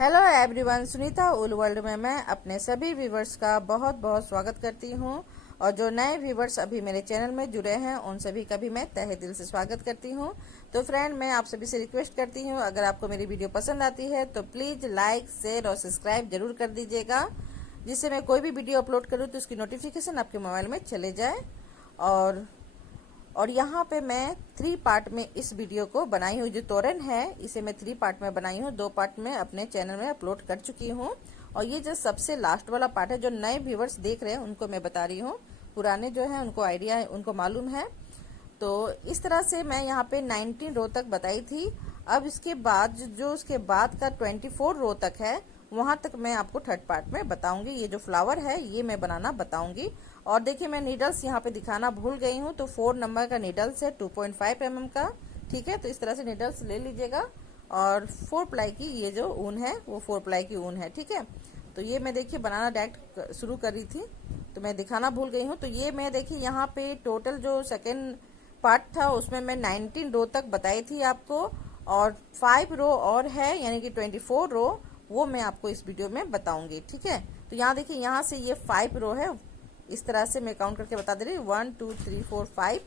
Hello everyone, Sunita उल world में मैं अपने सभी व्यूवर्स का बहुत बहुत स्वागत करती हूं। और जो नए व्यूवर्स अभी मेरे चैनल में जुड़े हैं उन सभी का भी मैं तहे दिल से स्वागत करती हूं। तो फ्रेंड, मैं आप सभी से रिक्वेस्ट करती हूं, अगर आपको मेरी वीडियो पसंद आती है तो प्लीज़ लाइक, शेयर और सब्सक्राइब जरूर कर दीजिएगा, जिससे मैं कोई भी वीडियो अपलोड करूँ तो उसकी नोटिफिकेशन आपके मोबाइल में चले जाए। और यहाँ पे मैं 3 पार्ट में इस वीडियो को बनाई हूँ। जो तोरन है इसे मैं 3 पार्ट में बनाई हूँ, 2 पार्ट में अपने चैनल में अपलोड कर चुकी हूँ। और ये जो सबसे लास्ट वाला पार्ट है, जो नए व्यूवर्स देख रहे हैं उनको मैं बता रही हूँ, पुराने जो है उनको आइडिया है, उनको मालूम है। तो इस तरह से मैं यहाँ पे 19 रो तक बताई थी। अब इसके बाद जो उसके बाद का 24 रो तक है, वहां तक मैं आपको थर्ड पार्ट में बताऊंगी। ये जो फ्लावर है ये मैं बनाना बताऊंगी। और देखिए, मैं नीडल्स यहाँ पे दिखाना भूल गई हूँ, तो 4 नंबर का नीडल्स है 2.5 mm का। ठीक है, तो इस तरह से नीडल्स ले लीजिएगा। और 4 प्लाई की ये जो ऊन है वो 4 प्लाई की ऊन है। ठीक है, तो ये मैं देखिए बनाना डायरेक्ट शुरू कर रही थी, तो मैं दिखाना भूल गई हूँ। तो ये मैं देखिए यहाँ पे टोटल जो सेकेंड पार्ट था उसमें मैं 19 रो तक बताई थी आपको, और 5 रो और है, यानी कि 24 रो, वो मैं आपको इस वीडियो में बताऊंगी। ठीक है, तो यहाँ देखिए, यहाँ से ये 5 रो है। इस तरह से मैं काउंट करके बता दे रही हूँ, 1 2 3 4 5।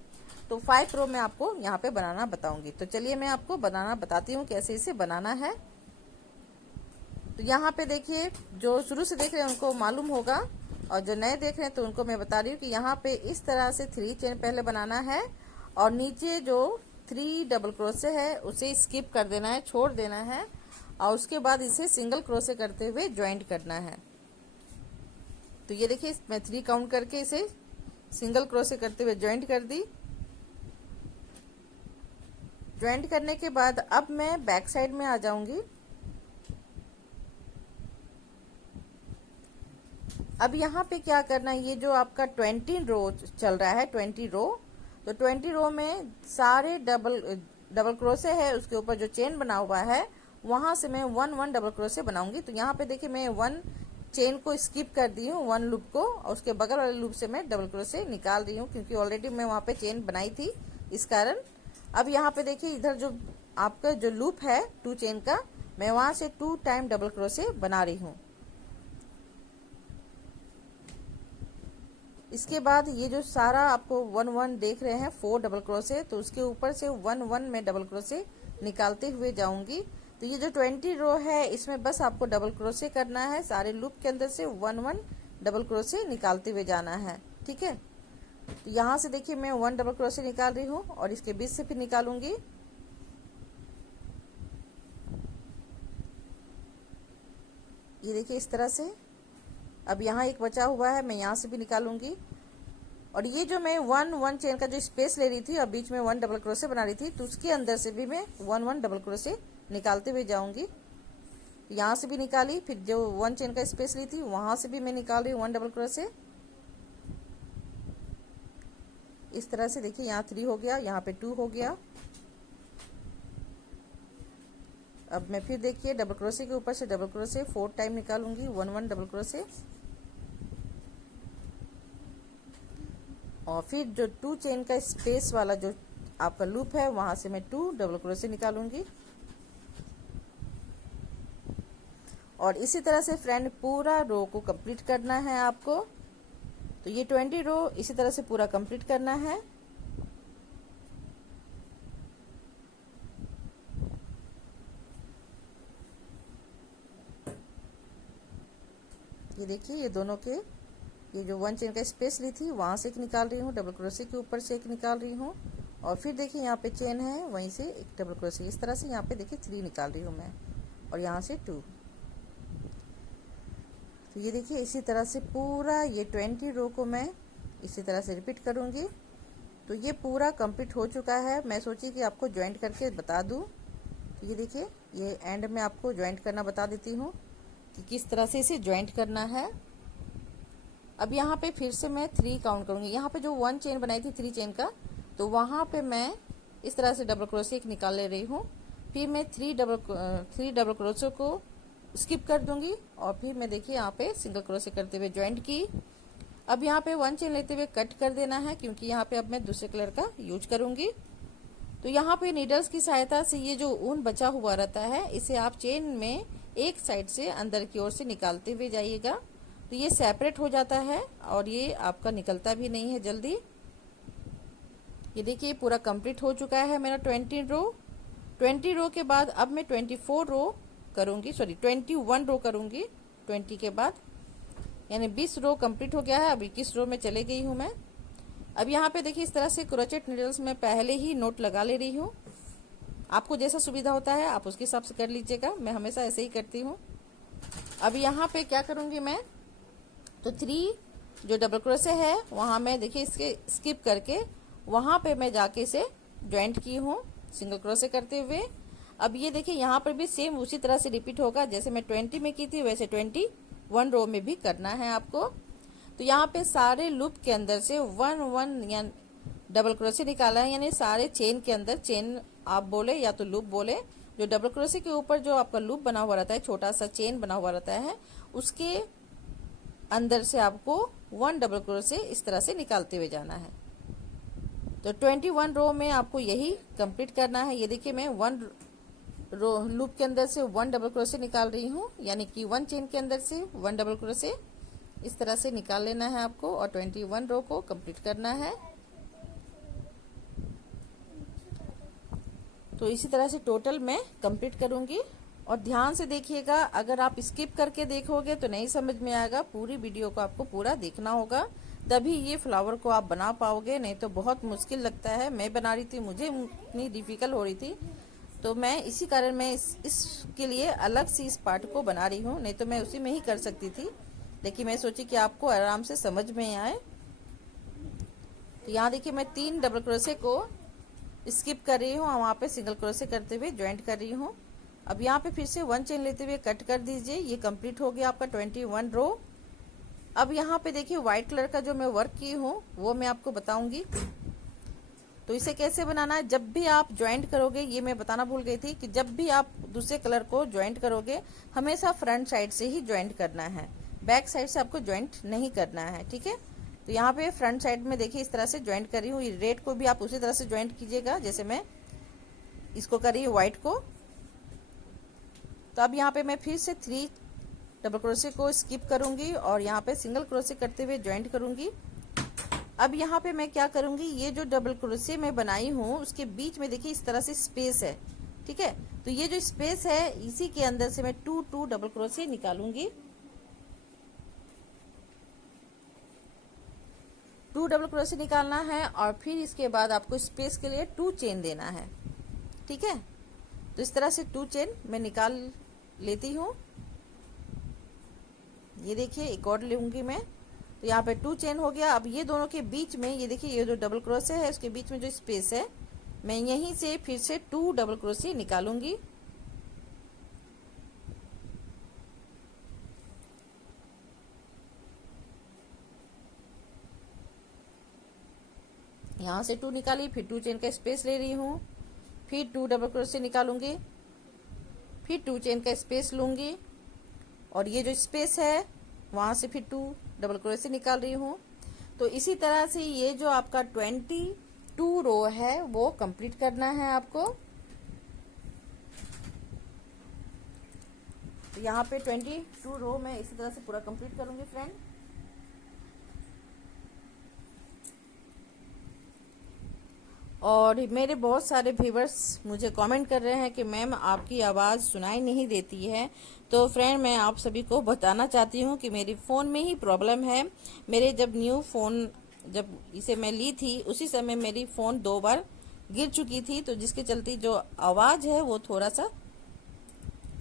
तो 5 रो मैं आपको यहाँ पे बनाना बताऊंगी। तो चलिए मैं आपको बनाना बताती हूँ कैसे इसे बनाना है। तो यहाँ पे देखिए, जो शुरू से देख रहे हैं उनको मालूम होगा, और जो नए देख रहे हैं तो उनको मैं बता रही हूँ कि यहाँ पे इस तरह से 3 चेन पहले बनाना है, और नीचे जो 3 डबल क्रोशे है उसे स्किप कर देना है, छोड़ देना है, और उसके बाद इसे सिंगल क्रोशे करते हुए ज्वाइंट करना है। तो ये देखिए, मैं 3 काउंट करके इसे सिंगल क्रोशे करते हुए ज्वाइंट कर दी। ज्वाइंट करने के बाद अब मैं बैक साइड में आ जाऊंगी। अब यहाँ पे क्या करना है, ये जो आपका 20 रो चल रहा है, 20 रो, तो 20 रो में सारे डबल क्रोशे है, उसके ऊपर जो चेन बना हुआ है वहां से मैं 1 डबल क्रोशे बनाऊंगी। तो यहाँ पे देखिए, मैं 1 चेन को स्किप कर दी हूँ, 1 लूप को, और उसके बगल वाले लूप से मैं डबल क्रोशे निकाल रही हूँ, क्योंकि ऑलरेडी मैं वहां पे चेन बनाई थी, इस कारण। अब यहाँ पे देखिए, इधर जो आपका जो लूप है 2 चेन का, मैं वहां से 2 टाइम डबल क्रोशे बना रही हूँ। इसके बाद ये जो सारा आपको 1 देख रहे हैं 4 डबल क्रोशे, तो उसके ऊपर से 1 में डबल क्रोशे निकालते हुए जाऊंगी। तो ये जो 20 रो है इसमें बस आपको डबल क्रोशे करना है, सारे लूप के अंदर से 1 डबल क्रोशे निकालते हुए जाना है। ठीक है, तो यहाँ से देखिए, मैं 1 डबल क्रोशे निकाल रही हूँ, और इसके बीच से फिर निकालूंगी। ये देखिए इस तरह से। अब यहाँ एक बचा हुआ है, मैं यहाँ से भी निकालूंगी। और ये जो मैं 1 चेन का जो स्पेस ले रही थी और बीच में 1 डबल क्रोशे बना रही थी, तो उसके अंदर से भी मैं 1 डबल क्रोशे निकालते हुए जाऊंगी। यहाँ से भी निकाली, फिर जो 1 चेन का स्पेस ली थी वहां से भी मैं निकाल रही हूँ 1 डबल क्रोशे। इस तरह से देखिए, यहाँ 3 हो गया, यहाँ पे 2 हो गया। अब मैं फिर देखिए डबल क्रोशे के ऊपर से डबल क्रोशे 4 टाइम निकालूंगी, 1 डबल क्रोशे। और फिर जो 2 चेन का स्पेस वाला जो आपका लूप है वहां से मैं 2 डबल क्रोशे निकालूंगी। और इसी तरह से फ्रेंड पूरा रो को कंप्लीट करना है आपको। तो ये 20 रो इसी तरह से पूरा कंप्लीट करना है। ये देखिए, ये दोनों के, ये जो 1 चेन का स्पेस ली थी वहां से एक निकाल रही हूँ, डबल क्रोशे के ऊपर से एक निकाल रही हूँ, और फिर देखिए यहाँ पे चेन है वहीं से एक डबल क्रोशे, इस तरह से यहाँ पे देखिए 3 निकाल रही हूँ मैं, और यहाँ से 2। तो ये देखिए, इसी तरह से पूरा ये 20 रो को मैं इसी तरह से रिपीट करूँगी। तो ये पूरा कंप्लीट हो चुका है। मैं सोची कि आपको ज्वाइंट करके बता दूँ। तो ये देखिए, ये एंड में आपको ज्वाइंट करना बता देती हूँ कि किस तरह से इसे ज्वाइंट करना है। अब यहाँ पे फिर से मैं 3 काउंट करूँगी। यहाँ पे जो 1 चेन बनाई थी 3 चेन का, तो वहाँ पे मैं इस तरह से डबल क्रोशे एक निकाल ले रही हूँ। फिर मैं 3 डबल क्रोशे को स्किप कर दूंगी, और फिर मैं देखिए यहाँ पे सिंगल क्रोशे करते हुए ज्वाइंट की। अब यहाँ पे 1 चेन लेते हुए कट कर देना है, क्योंकि यहाँ पे अब मैं दूसरे कलर का यूज करूंगी। तो यहाँ पे नीडल्स की सहायता से ये जो ऊन बचा हुआ रहता है इसे आप चेन में एक साइड से अंदर की ओर से निकालते हुए जाइएगा, तो ये सेपरेट हो जाता है और ये आपका निकलता भी नहीं है जल्दी। ये देखिए पूरा कंप्लीट हो चुका है मेरा 20 रो। 20 रो के बाद अब मैं 24 रो करूंगी, सॉरी 21 रो करूंगी 20 के बाद, यानी 20 रो कंप्लीट हो गया है। अब 21 रो में चले गई हूँ मैं। अब यहाँ पे देखिए इस तरह से क्रोचेट नीडल्स में पहले ही नोट लगा ले रही हूँ। आपको जैसा सुविधा होता है आप उसके हिसाब से कर लीजिएगा, मैं हमेशा ऐसे ही करती हूँ। अब यहाँ पे क्या करूँगी मैं, तो 3 जो डबल क्रोशे है वहाँ मैं देखिए इसके स्किप करके वहाँ पे मैं जाके इसे ज्वाइंट की हूँ सिंगल क्रोशे करते हुए। अब ये देखिए यहाँ पर भी सेम उसी तरह से रिपीट होगा, जैसे मैं 20 में की थी वैसे 21 रो में भी करना है आपको। तो यहाँ पे सारे लूप के अंदर से 1 या डबल क्रोशे निकाला है, यानी सारे चेन के अंदर, चेन आप बोले या तो लूप बोले, जो डबल क्रोशे के ऊपर जो आपका लूप बना हुआ रहता है, छोटा सा चेन बना हुआ रहता है, उसके अंदर से आपको 1 डबल क्रोशे इस तरह से निकालते हुए जाना है। तो 21 रो में आपको यही कंप्लीट करना है। ये देखिए मैं 1 रो लूप के अंदर से 1 डबल क्रोशे निकाल रही हूँ, यानी कि 1 चेन के अंदर से 1 डबल क्रोशे इस तरह से निकाल लेना है आपको और 21 रो को कंप्लीट करना है। तो इसी तरह से टोटल मैं कंप्लीट करूंगी। और ध्यान से देखिएगा, अगर आप स्किप करके देखोगे तो नहीं समझ में आएगा, पूरी वीडियो को आपको पूरा देखना होगा, तभी ये फ्लावर को आप बना पाओगे, नहीं तो बहुत मुश्किल लगता है। मैं बना रही थी, मुझे इतनी डिफिकल्ट हो रही थी, तो मैं इसी कारण मैं इसके लिए अलग से इस पार्ट को बना रही हूँ, नहीं तो मैं उसी में ही कर सकती थी, लेकिन मैं सोची कि आपको आराम से समझ में आए। तो यहाँ देखिए मैं 3 डबल क्रोशे को स्किप कर रही हूँ और वहाँ पे सिंगल क्रोशे करते हुए ज्वाइंट कर रही हूँ। अब यहाँ पे फिर से 1 चेन लेते हुए कट कर दीजिए। ये कंप्लीट हो गया आपका 21 रो। अब यहाँ पे देखिए व्हाइट कलर का जो मैं वर्क की हूँ वो मैं आपको बताऊंगी। तो इसे कैसे बनाना है, जब भी आप ज्वाइंट करोगे, ये मैं बताना भूल गई थी कि जब भी आप दूसरे कलर को ज्वाइंट करोगे हमेशा फ्रंट साइड से ही ज्वाइंट करना है, बैक साइड से आपको ज्वाइंट नहीं करना है, ठीक है। तो यहाँ पे फ्रंट साइड में देखिए इस तरह से ज्वाइंट कर रही हूँ। रेड को भी आप उसी तरह से ज्वाइंट कीजिएगा जैसे मैं इसको कर रही हूँ व्हाइट को। तो अब यहाँ पे मैं फिर से 3 डबल क्रोशे को स्किप करूंगी और यहाँ पे सिंगल क्रोशे करते हुए ज्वाइंट करूंगी। अब यहाँ पे मैं क्या करूंगी, ये जो डबल क्रोशे मैं बनाई हूँ उसके बीच में देखिए इस तरह से स्पेस है, ठीक है। तो ये जो स्पेस है इसी के अंदर से मैं 2 डबल क्रोशे निकालूंगी। 2 डबल क्रोशे निकालना है और फिर इसके बाद आपको स्पेस के लिए 2 चेन देना है, ठीक है। तो इस तरह से 2 चेन मैं निकाल लेती हूँ। ये देखिए एक और लूंगी मैं, तो यहाँ पे 2 चेन हो गया। अब ये दोनों के बीच में ये देखिए ये जो डबल क्रोशे है उसके बीच में जो स्पेस है मैं यहीं से फिर से 2 डबल क्रोशे निकालूंगी। यहाँ से 2 निकाली, फिर 2 चेन का स्पेस ले रही हूँ, फिर 2 डबल क्रोशे निकालूंगी, फिर 2 चेन का स्पेस लूंगी और ये जो स्पेस है वहां से फिर 2 डबल क्रोशे निकाल रही हूँ। तो इसी तरह से ये जो आपका 22 रो है वो कंप्लीट करना है आपको। तो यहाँ पे 22 रो मैं इसी तरह से पूरा कंप्लीट करूंगी फ्रेंड। और मेरे बहुत सारे व्यूवर्स मुझे कमेंट कर रहे हैं कि मैम आपकी आवाज़ सुनाई नहीं देती है। तो फ्रेंड मैं आप सभी को बताना चाहती हूँ कि मेरी फ़ोन में ही प्रॉब्लम है। मेरे जब न्यू फ़ोन जब इसे मैं ली थी उसी समय मेरी फ़ोन 2 बार गिर चुकी थी, तो जिसके चलते जो आवाज़ है वो थोड़ा सा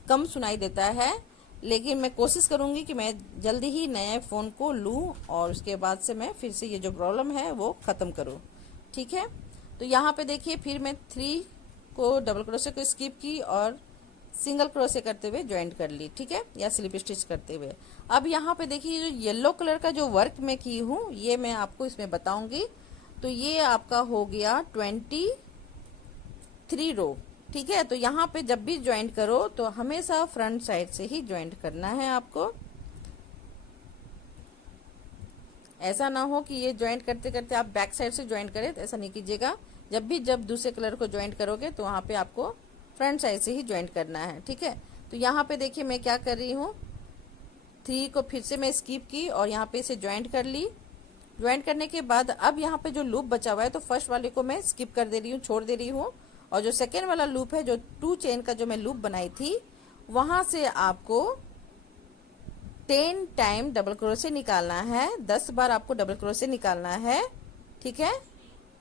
कम सुनाई देता है। लेकिन मैं कोशिश करूँगी कि मैं जल्दी ही नए फ़ोन को लूँ और उसके बाद से मैं फिर से ये जो प्रॉब्लम है वो ख़त्म करूँ, ठीक है। तो यहाँ पे देखिए फिर मैं 3 को डबल क्रोशे को स्किप की और सिंगल क्रोशे करते हुए ज्वाइंट कर ली, ठीक है, या स्लिप स्टिच करते हुए। अब यहाँ पे देखिए जो येलो कलर का जो वर्क मैं की हूँ ये मैं आपको इसमें बताऊंगी। तो ये आपका हो गया 23 रो, ठीक है। तो यहाँ पे जब भी ज्वाइंट करो तो हमेशा फ्रंट साइड से ही ज्वाइंट करना है आपको। ऐसा ना हो कि ये ज्वाइंट करते करते आप बैक साइड से ज्वाइंट करें, तो ऐसा नहीं कीजिएगा। जब दूसरे कलर को ज्वाइंट करोगे तो वहाँ पे आपको फ्रंट साइड से ही ज्वाइंट करना है, ठीक है। तो यहाँ पे देखिए मैं क्या कर रही हूँ, 3 को फिर से मैं स्किप की और यहाँ पे इसे ज्वाइंट कर ली। ज्वाइंट करने के बाद अब यहाँ पे जो लूप बचा हुआ है तो फर्स्ट वाले को मैं स्किप कर दे रही हूँ, छोड़ दे रही हूँ। और जो सेकेंड वाला लूप है, जो 2 चेन का जो मैं लूप बनाई थी, वहां से आपको 10 टाइम डबल क्रोशे निकालना है। 10 बार आपको डबल क्रोशे निकालना है, ठीक है।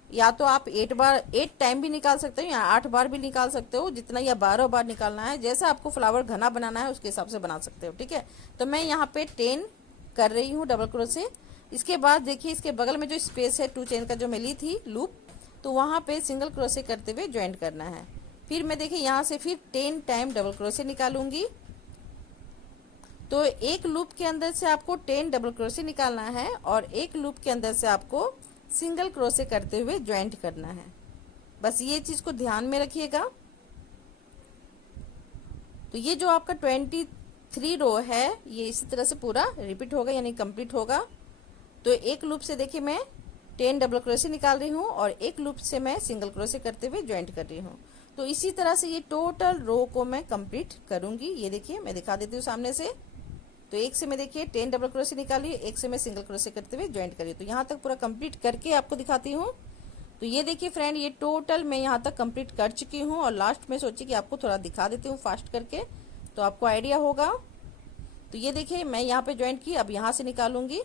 या तो आप 8 टाइम भी निकाल सकते हो या 8 बार भी निकाल सकते हो, जितना, या 12 बार निकालना है, जैसा आपको फ्लावर घना बनाना है उसके हिसाब से बना सकते हो, ठीक है। तो मैं यहाँ पे 10 कर रही हूँ डबल क्रोशे। इसके बाद देखिए इसके बगल में जो स्पेस है 2 चेन का जो मैं ली थी लूप, तो वहाँ पे सिंगल क्रोशे करते हुए ज्वाइंट करना है। फिर मैं देखिए यहाँ से फिर 10 टाइम डबल क्रोशे निकालूंगी। तो एक लूप के अंदर से आपको 10 डबल क्रोशे निकालना है और एक लूप के अंदर से आपको सिंगल क्रोशे करते हुए ज्वाइंट करना है। बस ये चीज को ध्यान में रखिएगा। तो ये जो आपका 23 रो है ये इसी तरह से पूरा रिपीट होगा, यानी कंप्लीट होगा। तो एक लूप से देखिए मैं 10 डबल क्रोशे निकाल रही हूँ और एक लूप से मैं सिंगल क्रोशे करते हुए ज्वाइंट कर रही हूँ। तो इसी तरह से ये टोटल रो को मैं कंप्लीट करूंगी। ये देखिए मैं दिखा देती हूँ सामने से। तो एक से मैं देखिए 10 डबल क्रोशे निकाली, एक से मैं सिंगल क्रोशे करते हुए ज्वाइंट करी। तो यहाँ तक पूरा कंप्लीट करके आपको दिखाती हूँ। तो ये देखिए फ्रेंड, ये टोटल मैं यहाँ तक कंप्लीट कर चुकी हूँ और लास्ट में सोची कि आपको थोड़ा दिखा देती हूँ फास्ट करके, तो आपको आइडिया होगा। तो ये देखिए मैं यहाँ पे ज्वाइंट की, अब यहाँ से निकालूंगी।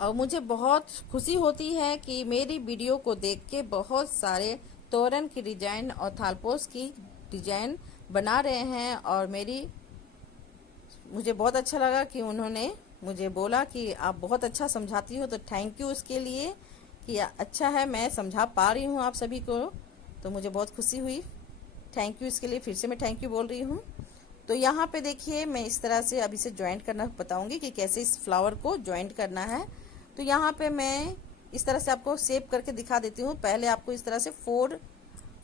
और मुझे बहुत खुशी होती है कि मेरी वीडियो को देख के बहुत सारे तोरण की डिजाइन और थालपोस की डिजाइन बना रहे हैं। और मुझे बहुत अच्छा लगा कि उन्होंने मुझे बोला कि आप बहुत अच्छा समझाती हो, तो थैंक यू उसके लिए कि अच्छा है मैं समझा पा रही हूँ आप सभी को। तो मुझे बहुत खुशी हुई, थैंक यू इसके लिए फिर से मैं थैंक यू बोल रही हूँ। तो यहाँ पे देखिए मैं इस तरह से अब इसे ज्वाइंट करना बताऊंगी कि कैसे इस फ्लावर को ज्वाइंट करना है। तो यहाँ पे मैं इस तरह से आपको शेप करके दिखा देती हूँ। पहले आपको इस तरह से 4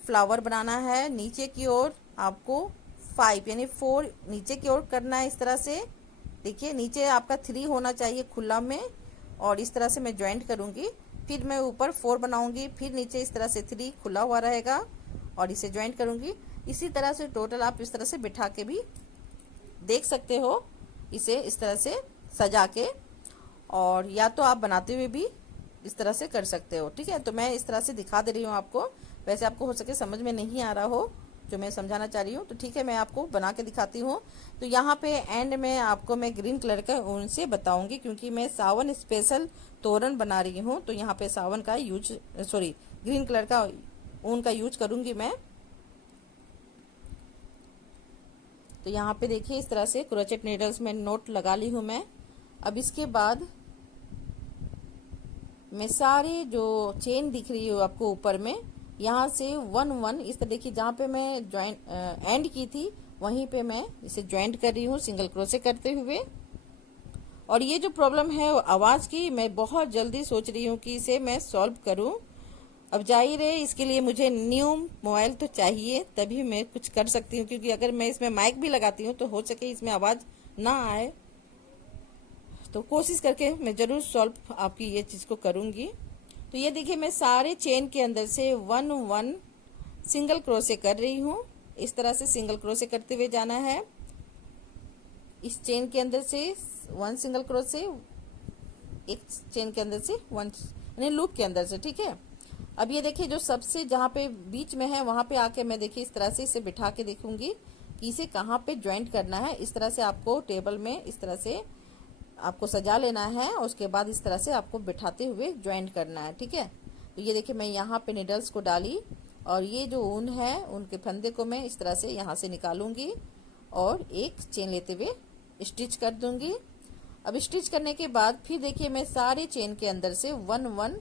फ्लावर बनाना है, नीचे की ओर आपको 5 यानी 4 नीचे की ओर करना है। इस तरह से देखिए नीचे आपका 3 होना चाहिए खुला में, और इस तरह से मैं ज्वाइंट करूँगी। फिर मैं ऊपर 4 बनाऊंगी, फिर नीचे इस तरह से 3 खुला हुआ रहेगा और इसे ज्वाइंट करूँगी। इसी तरह से टोटल आप इस तरह से बिठा के भी देख सकते हो, इसे इस तरह से सजा के, और या तो आप बनाते हुए भी इस तरह से कर सकते हो, ठीक है। तो मैं इस तरह से दिखा दे रही हूँ आपको। वैसे आपको हो सके समझ में नहीं आ रहा हो जो मैं समझाना चाह रही हूँ, तो ठीक है मैं आपको बना के दिखाती हूँ। तो यहाँ पे एंड में आपको मैं ग्रीन कलर का ऊन से बताऊंगी, क्योंकि मैं सावन स्पेशल तोरण बना रही हूँ। तो यहाँ पे सावन का ग्रीन कलर का ऊन का यूज करूंगी मैं। तो यहाँ पे देखिए इस तरह से क्रोचेट नीडल्स में नोट लगा ली हूँ मैं। अब इसके बाद मैं सारे जो चेन दिख रही है आपको ऊपर में, यहाँ से 1 इस तरह देखिए, जहाँ पे मैं ज्वाइंट एंड की थी वहीं पे मैं इसे ज्वाइंट कर रही हूँ सिंगल क्रोशे करते हुए। और ये जो प्रॉब्लम है आवाज की, मैं बहुत जल्दी सोच रही हूँ कि इसे मैं सॉल्व करूँ। अब जाहिर है इसके लिए मुझे न्यू मोबाइल तो चाहिए, तभी मैं कुछ कर सकती हूँ, क्योंकि अगर मैं इसमें माइक भी लगाती हूँ तो हो सके इसमें आवाज ना आए। तो कोशिश करके मैं जरूर सॉल्व आपकी ये चीज को करूंगी। तो ये देखिए मैं सारे चेन के अंदर से 1 सिंगल क्रोशे कर रही हूँ। इस तरह से सिंगल क्रोशे करते हुए जाना है। इस चेन के अंदर से 1 सिंगल क्रोशे, एक चेन के अंदर से 1 यानी लूप के अंदर से, ठीक है। अब ये देखिए जो सबसे जहाँ पे बीच में है वहां पे आके मैं देखिए इस तरह से इसे बिठा के देखूंगी कि इसे कहाँ पे ज्वाइंट करना है। इस तरह से आपको टेबल में इस तरह से आपको सजा लेना है और उसके बाद इस तरह से आपको बिठाते हुए ज्वाइंट करना है, ठीक है। तो ये देखिए मैं यहाँ पे निडल्स को डाली और ये जो ऊन है उनके फंदे को मैं इस तरह से यहाँ से निकालूंगी और एक चेन लेते हुए स्टिच कर दूंगी। अब स्टिच करने के बाद फिर देखिए मैं सारे चेन के अंदर से 1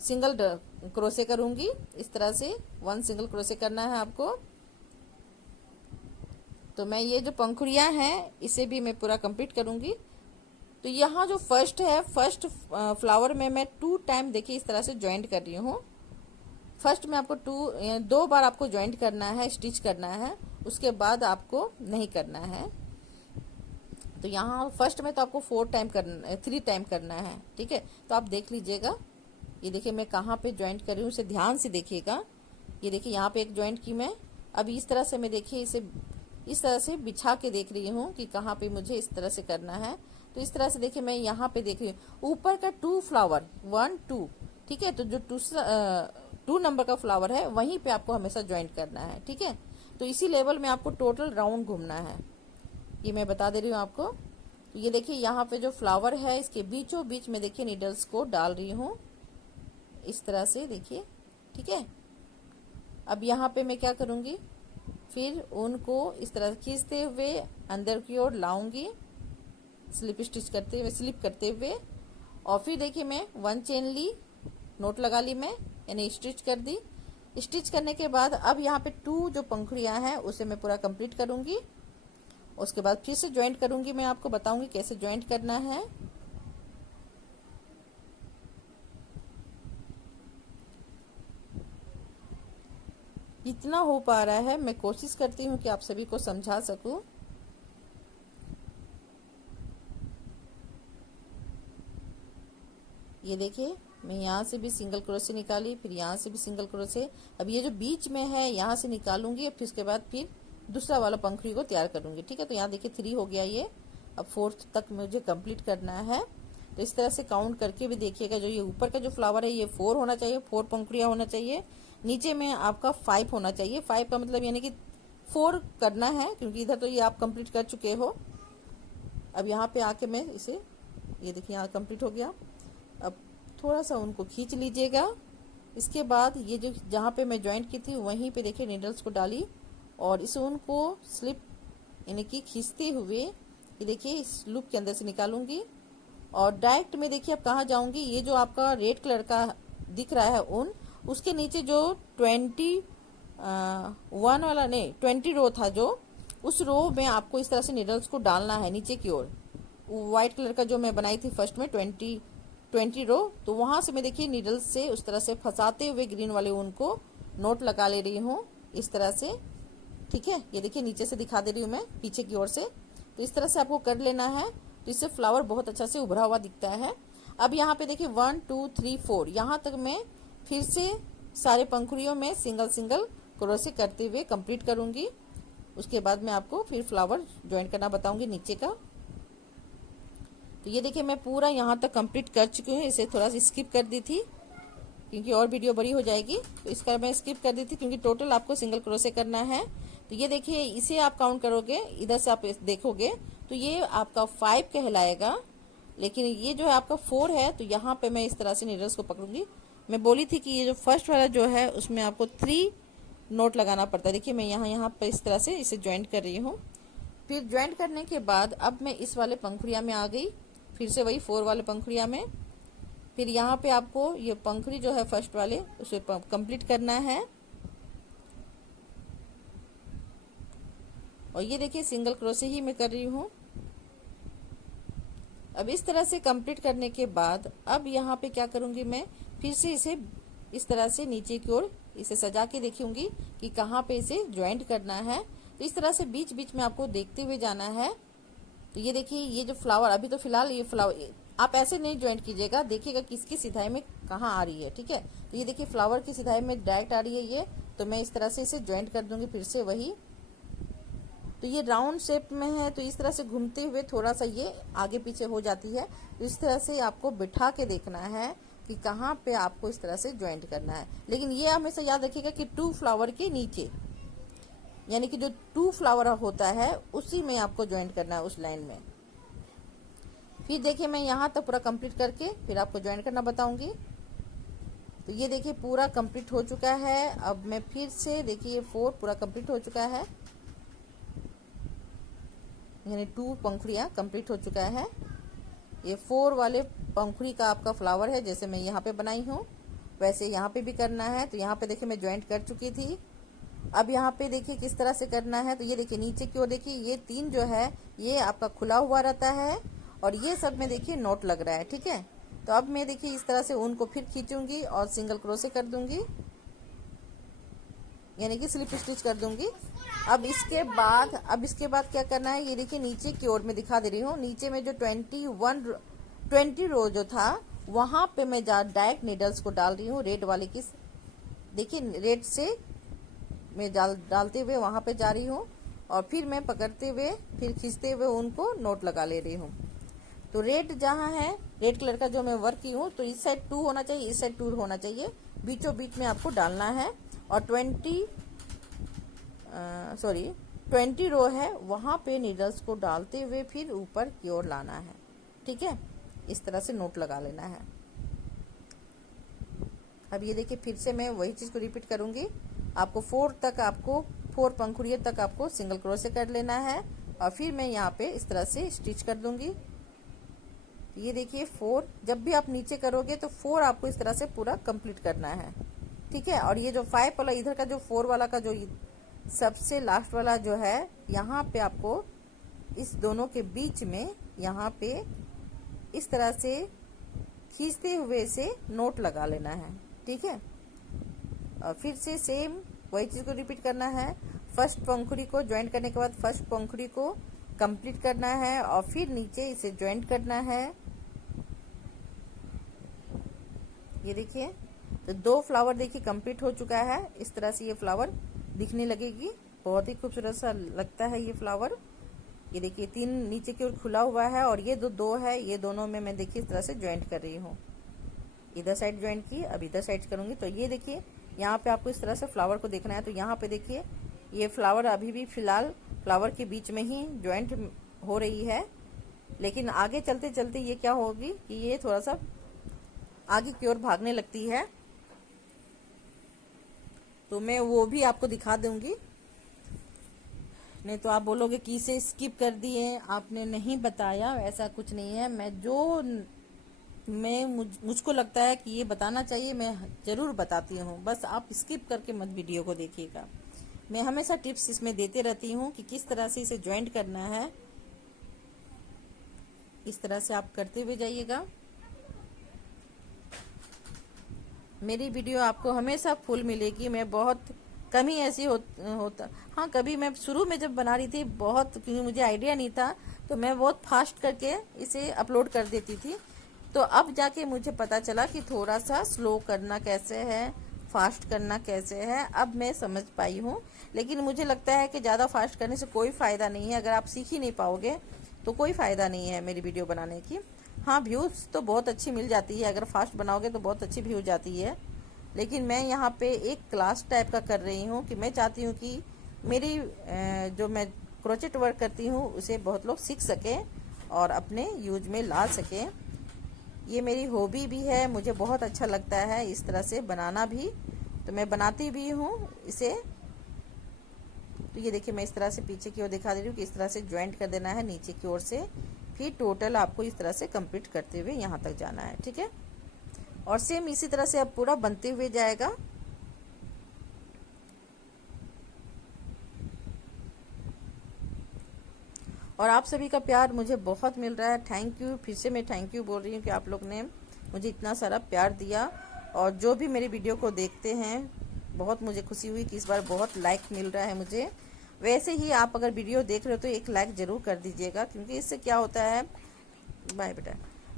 सिंगल क्रोशे करूंगी। इस तरह से 1 सिंगल क्रोशे करना है आपको। तो मैं ये जो पंखुड़ियां हैं इसे भी मैं पूरा कंप्लीट करूंगी। तो यहाँ जो फर्स्ट है, फर्स्ट फ्लावर में मैं 2 टाइम देखिए इस तरह से ज्वाइंट कर रही हूँ। फर्स्ट में आपको 2 बार आपको ज्वाइंट करना है, स्टिच करना है, उसके बाद आपको नहीं करना है। तो यहाँ फर्स्ट में तो आपको 3 टाइम करना है, ठीक है। तो आप देख लीजिएगा, ये देखिए मैं कहाँ पे ज्वाइंट कर रही हूँ, इसे ध्यान से देखिएगा। ये देखिए यहाँ पे एक ज्वाइंट की मैं, अब इस तरह से मैं देखिए इसे इस तरह से बिछा के देख रही हूँ कि कहाँ पे मुझे इस तरह से करना है। तो इस तरह से देखिए मैं यहाँ पे देख रही हूँ ऊपर का 2 फ्लावर 1 2, ठीक है। तो जो 2 नंबर का फ्लावर है वहीं पे आपको हमेशा ज्वाइंट करना है, ठीक है। तो इसी लेवल में आपको टोटल राउंड घूमना है, ये मैं बता दे रही हूँ आपको। तो ये देखिए यहाँ पे जो फ्लावर है इसके बीचों बीच में देखिए नीडल्स को डाल रही हूँ इस तरह से, देखिए, ठीक है। अब यहाँ पे मैं क्या करूँगी, फिर उनको इस तरह खींचते हुए अंदर की ओर लाऊंगी, स्लिप करते हुए, और फिर देखिए मैं 1 चेन ली, नोट लगा ली मैं, यानी स्टिच कर दी। स्टिच करने के बाद अब यहाँ पे 2 जो पंखुड़ियां हैं उसे मैं पूरा कंप्लीट करूंगी। उसके बाद फिर से ज्वाइंट करूंगी, मैं आपको बताऊंगी कैसे ज्वाइंट करना है। जितना हो पा रहा है मैं कोशिश करती हूँ कि आप सभी को समझा सकूं। ये देखिए मैं यहाँ से भी सिंगल क्रोशे निकाली, फिर यहाँ से भी सिंगल क्रोशे। अब ये जो बीच में है यहाँ से निकालूंगी, फिर उसके बाद फिर दूसरा वाला पंखुड़ी को तैयार करूंगी, ठीक है। तो यहाँ देखिए 3 हो गया ये, अब 4th तक मुझे कंप्लीट करना है। तो इस तरह से काउंट करके भी देखिएगा, जो ये ऊपर का जो फ्लावर है ये 4 होना चाहिए, 4 पंखुड़ियाँ होना चाहिए। नीचे में आपका 5 होना चाहिए, 5 का मतलब यानी कि 4 करना है, क्योंकि इधर तो ये आप कंप्लीट कर चुके हो। अब यहाँ पे आके मैं इसे, ये देखिए यहाँ कंप्लीट हो गया। अब थोड़ा सा उनको खींच लीजिएगा। इसके बाद ये जो जहाँ पे मैं ज्वाइंट की थी वहीं पे देखिए नीडल्स को डाली, और इस ऊन को स्लिप यानी कि खींचते हुए ये देखिए इस लूप के अंदर से निकालूंगी, और डायरेक्ट में देखिए अब कहाँ जाऊंगी, ये जो आपका रेड कलर का दिख रहा है ऊन, उसके नीचे जो 21 वाला नहीं 20 रो था, जो उस रो में आपको इस तरह से नीडल्स को डालना है नीचे की ओर। व्हाइट कलर का जो मैं बनाई थी फर्स्ट में 20 रो, तो वहां से मैं देखिए नीडल्स से उस तरह से फंसाते हुए ग्रीन वाले ऊन को नोट लगा ले रही हूँ इस तरह से, ठीक है। ये देखिए नीचे से दिखा दे रही हूँ मैं पीछे की ओर से। तो इस तरह से आपको कर लेना है, तो इससे फ्लावर बहुत अच्छा से उभरा हुआ दिखता है। अब यहाँ पे देखिए 1 2 3 4 यहाँ तक मैं फिर से सारे पंखुड़ियों में सिंगल सिंगल क्रोशे करते हुए कंप्लीट करूंगी। उसके बाद मैं आपको फिर फ्लावर ज्वाइंट करना बताऊंगी नीचे का। तो ये देखिए मैं पूरा यहाँ तक कंप्लीट कर चुकी हूँ, इसे थोड़ा सा स्किप कर दी थी क्योंकि और वीडियो बड़ी हो जाएगी, तो इसका मैं स्किप कर दी थी क्योंकि टोटल आपको सिंगल क्रोशे करना है। तो ये देखिए इसे आप काउंट करोगे, इधर से आप देखोगे तो ये आपका 5 कहलाएगा, लेकिन ये जो है आपका 4 है। तो यहाँ पे मैं इस तरह से नीडल्स को पकड़ूंगी। मैं बोली थी कि ये जो फर्स्ट वाला जो है उसमें आपको 3 नोट लगाना पड़ता है। देखिए मैं यहाँ पर इस तरह से इसे ज्वाइंट कर रही हूँ। फिर ज्वाइंट करने के बाद अब मैं इस वाले पंखुड़िया में आ गई, फिर से वही 4 वाले पंखुड़िया में। फिर यहाँ पे आपको ये पंखुड़ी जो है फर्स्ट वाले उसे कंप्लीट करना है, और ये देखिए सिंगल क्रोशे ही मैं कर रही हूँ। अब इस तरह से कंप्लीट करने के बाद अब यहाँ पे क्या करूँगी, मैं फिर से इसे इस तरह से नीचे की ओर इसे सजा के देखूंगी कि कहाँ पे इसे ज्वाइंट करना है। तो इस तरह से बीच बीच में आपको देखते हुए जाना है। तो ये देखिए ये जो फ्लावर, अभी तो फिलहाल ये फ्लावर आप ऐसे नहीं ज्वाइंट कीजिएगा, देखिएगा किसकी सिधाई में कहाँ आ रही है, ठीक है। तो ये देखिए फ्लावर की सिधाई में डायरेक्ट आ रही है ये, तो मैं इस तरह से इसे ज्वाइंट कर दूंगी फिर से वही। तो ये राउंड शेप में है, तो इस तरह से घूमते हुए थोड़ा सा ये आगे पीछे हो जाती है। तो इस तरह से आपको बिठा के देखना है कि कहाँ पे आपको इस तरह से ज्वाइंट करना है। लेकिन ये हमेशा याद रखिएगा कि 2 फ्लावर के नीचे, यानी कि जो 2 फ्लावर होता है उसी में आपको ज्वाइंट करना है, उस लाइन में। फिर देखिए मैं यहाँ तक पूरा कंप्लीट करके फिर आपको ज्वाइंट करना बताऊंगी। तो ये देखिए पूरा कंप्लीट हो चुका है। अब मैं फिर से देखिए 4 पूरा कंप्लीट हो चुका है, यानी 2 पंखुड़ियाँ कंप्लीट हो चुका है। ये 4 वाले पंखुड़ी का आपका फ्लावर है, जैसे मैं यहाँ पे बनाई हूँ वैसे यहाँ पे भी करना है। तो यहाँ पे देखिए मैं ज्वाइंट कर चुकी थी। अब यहाँ पे देखिए किस तरह से करना है। तो ये देखिए नीचे की ओर देखिए ये 3 जो है ये आपका खुला हुआ रहता है, और ये सब में देखिए नोट लग रहा है, ठीक है। तो अब मैं देखिए इस तरह से ऊन को फिर खींचूंगी और सिंगल क्रोशे कर दूंगी। यानी कि स्लिप स्टिच कर दूंगी। अब इसके बाद क्या करना है, ये देखिए नीचे की ओर में दिखा दे रही हूँ। नीचे में जो 20 रो जो था वहां पे मैं डायरेक्ट नीडल्स को डाल रही हूँ रेड वाले की। देखिए रेड से मैं डालते हुए वहां पे जा रही हूँ और फिर मैं पकड़ते हुए फिर खींचते हुए उनको नोट लगा ले रही हूँ। तो रेड जहाँ है, रेड कलर का जो मैं वर्क की हूँ, तो इस साइड 2 होना चाहिए, इस साइड 2 होना चाहिए, बीचों बीच में आपको डालना है। और 20 रो है वहां पे नीडल्स को डालते हुए फिर ऊपर की ओर लाना है। ठीक है, इस तरह से नोट लगा लेना है। अब ये देखिए फिर से मैं वही चीज को रिपीट करूंगी। आपको 4 पंखुड़ियों तक आपको सिंगल क्रोशे कर लेना है और फिर मैं यहाँ पे इस तरह से स्टिच कर दूंगी। ये देखिए 4, जब भी आप नीचे करोगे तो 4 आपको इस तरह से पूरा कंप्लीट करना है। ठीक है, और ये जो 5 वाला इधर का जो 4 वाला का जो सबसे लास्ट वाला जो है, यहाँ पे आपको इस दोनों के बीच में यहाँ पे इस तरह से खींचते हुए से नोट लगा लेना है। ठीक है, और फिर से सेम वही चीज को रिपीट करना है। फर्स्ट पंखुड़ी को ज्वाइंट करने के बाद फर्स्ट पंखुड़ी को कंप्लीट करना है और फिर नीचे इसे ज्वाइंट करना है। ये देखिए, तो 2 फ्लावर देखिए कंप्लीट हो चुका है। इस तरह से ये फ्लावर दिखने लगेगी, बहुत ही खूबसूरत सा लगता है ये फ्लावर। ये देखिए 3 नीचे की ओर खुला हुआ है और ये 2 है, ये दोनों में मैं देखिए इस तरह से ज्वाइंट कर रही हूँ। इधर साइड ज्वाइंट की, अब इधर साइड करूंगी। तो ये देखिए यहाँ पे आपको इस तरह से फ्लावर को देखना है। तो यहाँ पे देखिए ये फ्लावर अभी भी फिलहाल फ्लावर के बीच में ही ज्वाइंट हो रही है, लेकिन आगे चलते चलते ये क्या होगी कि ये थोड़ा सा आगे की ओर भागने लगती है। तो मैं वो भी आपको दिखा दूंगी, नहीं तो आप बोलोगे कि इसे स्किप कर दिए, आपने नहीं बताया। ऐसा कुछ नहीं है, मुझको लगता है कि ये बताना चाहिए, मैं जरूर बताती हूँ। बस आप स्किप करके मत वीडियो को देखिएगा। मैं हमेशा टिप्स इसमें देते रहती हूँ कि किस तरह से इसे ज्वाइंट करना है। इस तरह से आप करते हुए जाइएगा। मेरी वीडियो आपको हमेशा फुल मिलेगी। मैं बहुत कम ही ऐसी होता हाँ, कभी मैं शुरू में जब बना रही थी बहुत, क्योंकि मुझे आइडिया नहीं था, तो मैं बहुत फास्ट करके इसे अपलोड कर देती थी। तो अब जाके मुझे पता चला कि थोड़ा सा स्लो करना कैसे है, फास्ट करना कैसे है, अब मैं समझ पाई हूँ। लेकिन मुझे लगता है कि ज़्यादा फास्ट करने से कोई फ़ायदा नहीं है। अगर आप सीख ही नहीं पाओगे तो कोई फ़ायदा नहीं है मेरी वीडियो बनाने की। हाँ, व्यूज़ तो बहुत अच्छी मिल जाती है, अगर फास्ट बनाओगे तो बहुत अच्छी व्यू जाती है। लेकिन मैं यहाँ पे एक क्लास टाइप का कर रही हूँ कि मैं चाहती हूँ कि मेरी जो मैं क्रोचेट वर्क करती हूँ उसे बहुत लोग सीख सकें और अपने यूज में ला सकें। ये मेरी हॉबी भी है, मुझे बहुत अच्छा लगता है इस तरह से बनाना भी, तो मैं बनाती भी हूँ इसे। तो ये देखिए मैं इस तरह से पीछे की ओर दिखा दे रही हूँ कि इस तरह से ज्वाइंट कर देना है नीचे की ओर से, फिर टोटल आपको इस तरह से कंप्लीट करते हुए यहाँ तक जाना है। ठीक है, और सेम इसी तरह से अब पूरा बनते हुए जाएगा। और आप सभी का प्यार मुझे बहुत मिल रहा है, थैंक यू। फिर से मैं थैंक यू बोल रही हूँ कि आप लोग ने मुझे इतना सारा प्यार दिया। और जो भी मेरी वीडियो को देखते हैं, बहुत मुझे खुशी हुई कि इस बार बहुत लाइक मिल रहा है मुझे। वैसे ही आप अगर वीडियो देख रहे हो तो एक लाइक ज़रूर कर दीजिएगा, क्योंकि इससे क्या होता है, बाय बेटा,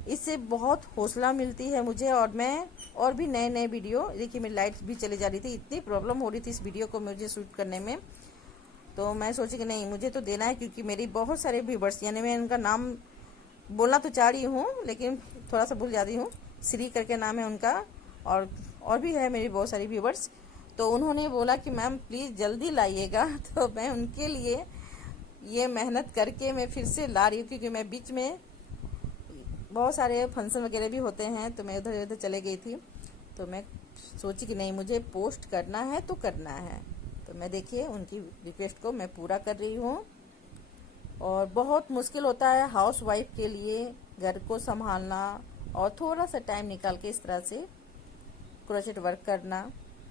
इससे बहुत हौसला मिलती है मुझे। और मैं और भी नए नए वीडियो, देखिए मेरी लाइट भी चली जा रही थी, इतनी प्रॉब्लम हो रही थी इस वीडियो को मुझे शूट करने में। तो मैं सोची कि नहीं, मुझे तो देना है, क्योंकि मेरी बहुत सारे व्यूवर्स, यानी मैं उनका नाम बोलना तो चाह रही हूँ लेकिन थोड़ा सा भूल जाती हूँ। श्री करके नाम है उनका, और भी है मेरी बहुत सारी व्यूवर्स। तो उन्होंने बोला कि मैम प्लीज़ जल्दी लाइएगा, तो मैं उनके लिए ये मेहनत करके मैं फिर से ला रही हूँ, क्योंकि मैं बीच में बहुत सारे फंक्शन वगैरह भी होते हैं तो मैं उधर उधर चले गई थी। तो मैं सोची कि नहीं, मुझे पोस्ट करना है तो करना है। तो मैं देखिए उनकी रिक्वेस्ट को मैं पूरा कर रही हूँ। और बहुत मुश्किल होता है हाउस वाइफ के लिए घर को संभालना और थोड़ा सा टाइम निकाल के इस तरह से क्रोचेट वर्क करना।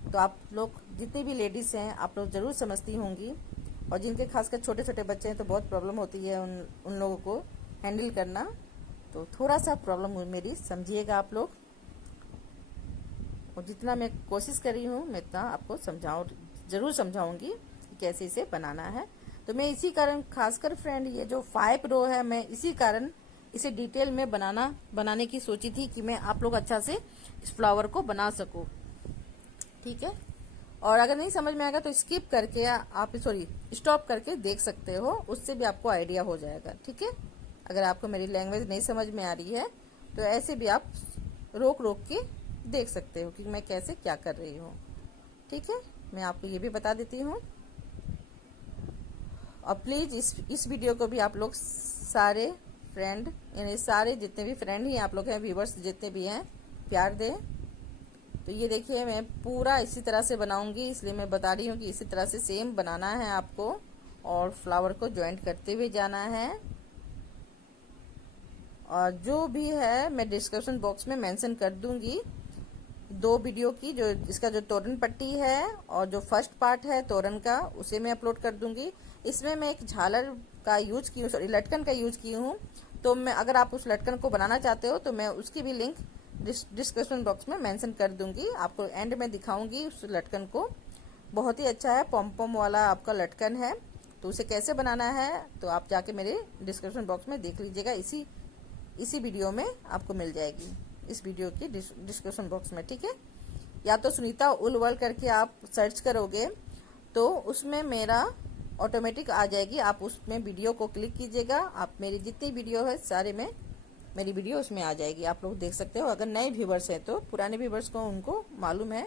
तो आप लोग जितनी भी लेडीज़ हैं आप लोग ज़रूर समझती होंगी, और जिनके खासकर छोटे छोटे बच्चे हैं तो बहुत प्रॉब्लम होती है उन लोगों को हैंडल करना। तो थोड़ा सा प्रॉब्लम मेरी समझिएगा आप लोग, और जितना मैं कोशिश कर रही हूँ मैं इतना आपको समझाऊँ ज़रूर समझाऊंगी कि कैसे इसे बनाना है। तो मैं इसी कारण खासकर फ्रेंड ये जो 5 रो है, मैं इसी कारण इसे डिटेल में बनाने की सोची थी कि मैं आप लोग अच्छा से इस फ्लावर को बना सकूं। ठीक है, और अगर नहीं समझ में आएगा तो स्किप करके आप स्टॉप करके देख सकते हो, उससे भी आपको आइडिया हो जाएगा। ठीक है, अगर आपको मेरी लैंग्वेज नहीं समझ में आ रही है तो ऐसे भी आप रोक रोक के देख सकते हो कि मैं कैसे क्या कर रही हूँ। ठीक है, मैं आपको ये भी बता देती हूँ। और प्लीज़ इस वीडियो को भी आप लोग सारे फ्रेंड, यानी सारे जितने भी फ्रेंड ही आप लोग हैं, व्यूवर्स जितने भी हैं, प्यार दें। तो ये देखिए मैं पूरा इसी तरह से बनाऊंगी, इसलिए मैं बता रही हूँ कि इसी तरह से सेम बनाना है आपको और फ्लावर को ज्वाइंट करते हुए जाना है। और जो भी है मैं डिस्क्रिप्शन बॉक्स में मेंशन कर दूंगी 2 वीडियो की, जो इसका जो तोरण पट्टी है और जो फर्स्ट पार्ट है तोरण का, उसे मैं अपलोड कर दूंगी। इसमें मैं एक झालर का यूज की हूँ, सॉरी लटकन का यूज की हूँ। तो मैं अगर आप उस लटकन को बनाना चाहते हो तो मैं उसकी भी लिंक डिस्क्रिप्शन बॉक्स में मेंशन कर दूंगी। आपको एंड में दिखाऊंगी उस लटकन को, बहुत ही अच्छा है, पॉम पॉम वाला आपका लटकन है। तो उसे कैसे बनाना है तो आप जाके मेरे डिस्क्रिप्शन बॉक्स में देख लीजिएगा, इसी वीडियो में आपको मिल जाएगी, इस वीडियो की डिस्क्रिप्शन बॉक्स में। ठीक है, या तो सुनीता उलवल करके आप सर्च करोगे तो उसमें मेरा ऑटोमेटिक आ जाएगी, आप उसमें वीडियो को क्लिक कीजिएगा, आप मेरी जितनी वीडियो है सारे में मेरी वीडियो उसमें आ जाएगी, आप लोग देख सकते हो। अगर नए व्यूवर्स हैं तो पुराने व्यूवर्स को उनको मालूम है।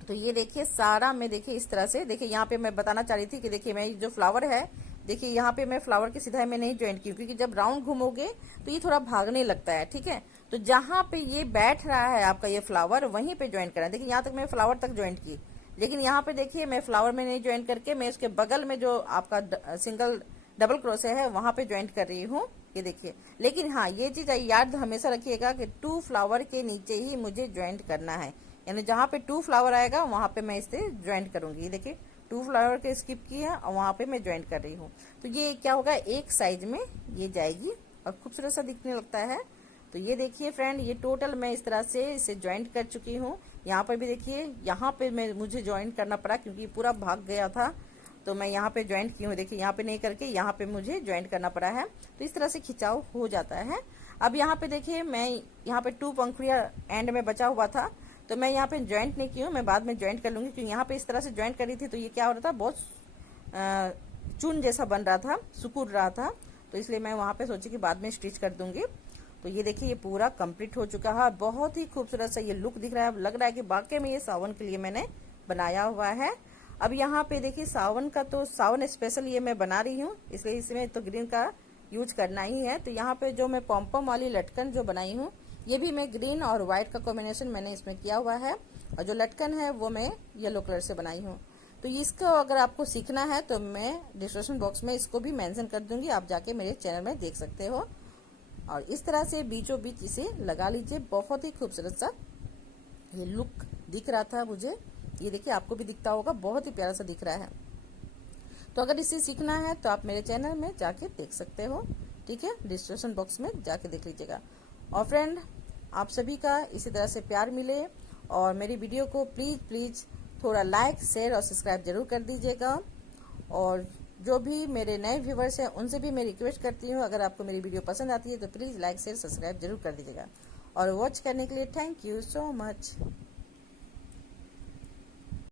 तो ये देखिए सारा मैं देखिए इस तरह से, देखिए यहाँ पे मैं बताना चाह रही थी कि देखिए मैं जो फ्लावर है, देखिए यहाँ पे मैं फ्लावर की सीधा में नहीं ज्वाइंट की, क्योंकि जब राउंड घूमोगे तो ये थोड़ा भागने लगता है। ठीक है, तो जहाँ पे ये बैठ रहा है आपका ये फ्लावर, वहीं पे ज्वाइंट करना है। देखिए यहाँ तक मैं फ्लावर तक ज्वाइंट की, लेकिन यहाँ पे देखिए मैं फ्लावर में नहीं ज्वाइंट करके मैं उसके बगल में जो आपका सिंगल डबल क्रोशे है वहां पे ज्वाइंट कर रही हूँ, ये देखिए। लेकिन हाँ, ये चीज याद हमेशा रखिएगा कि 2 फ्लावर के नीचे ही मुझे ज्वाइंट करना है, यानी जहाँ पे 2 फ्लावर आएगा वहां पे मैं इसे ज्वाइंट करूंगी। ये देखिए 2 फ्लावर के स्किप किए हैं और वहां पे मैं ज्वाइंट कर रही हूँ। तो ये क्या होगा, एक साइज में ये जाएगी और खूबसूरत सा दिखने लगता है। तो ये देखिए फ्रेंड, ये टोटल मैं इस तरह से इसे ज्वाइंट कर चुकी हूँ। यहाँ पर भी देखिए, यहाँ पे मुझे ज्वाइंट करना पड़ा क्योंकि पूरा भाग गया था, तो मैं यहाँ पे ज्वाइंट की हूँ। देखिए यहाँ पे नहीं करके यहाँ पे मुझे ज्वाइंट करना पड़ा है, तो इस तरह से खिंचाव हो जाता है। अब यहाँ पे देखिए मैं यहाँ पे 2 पंखुड़ियाँ एंड में बचा हुआ था, तो मैं यहाँ पे ज्वाइंट नहीं की हूँ, मैं बाद में ज्वाइंट कर लूंगी, क्योंकि यहाँ पे इस तरह से ज्वाइंट करी थी तो ये क्या हो रहा था, बहुत चून जैसा बन रहा था, सुकुड़ रहा था, तो इसलिए मैं वहां पे सोची कि बाद में स्टिच कर दूंगी। तो ये देखिए ये पूरा कंप्लीट हो चुका है, बहुत ही खूबसूरत सा ये लुक दिख रहा है, लग रहा है कि वाकई में ये सावन के लिए मैंने बनाया हुआ है। अब यहाँ पे देखिए सावन का, तो सावन स्पेशल ये मैं बना रही हूँ, इसलिए इसमें तो ग्रीन का यूज करना ही है। तो यहाँ पे जो मैं पॉम्पम वाली लटकन जो बनाई हूँ, ये भी मैं ग्रीन और व्हाइट का कॉम्बिनेशन मैंने इसमें किया हुआ है, और जो लटकन है वो मैं येलो कलर से बनाई हूँ। तो इसको अगर आपको सीखना है तो मैं डिस्क्रिप्शन बॉक्स में इसको भी मेंशन कर दूंगी, आप जाके मेरे चैनल में देख सकते हो। और इस तरह से बीचों बीच इसे लगा लीजिए, बहुत ही खूबसूरत सा ये लुक दिख रहा था मुझे, ये देखिए आपको भी दिखता होगा, बहुत ही प्यारा सा दिख रहा है। तो अगर इसे सीखना है तो आप मेरे चैनल में जाके देख सकते हो। ठीक है, डिस्क्रिप्शन बॉक्स में जाके देख लीजिएगा। और फ्रेंड, आप सभी का इसी तरह से प्यार मिले, और मेरी वीडियो को प्लीज थोड़ा लाइक, शेयर और सब्सक्राइब जरूर कर दीजिएगा। और जो भी मेरे नए व्यूवर्स हैं उनसे भी मैं रिक्वेस्ट करती हूँ, अगर आपको मेरी वीडियो पसंद आती है तो प्लीज़ लाइक, शेयर, सब्सक्राइब जरूर कर दीजिएगा। और वॉच करने के लिए थैंक यू सो मच।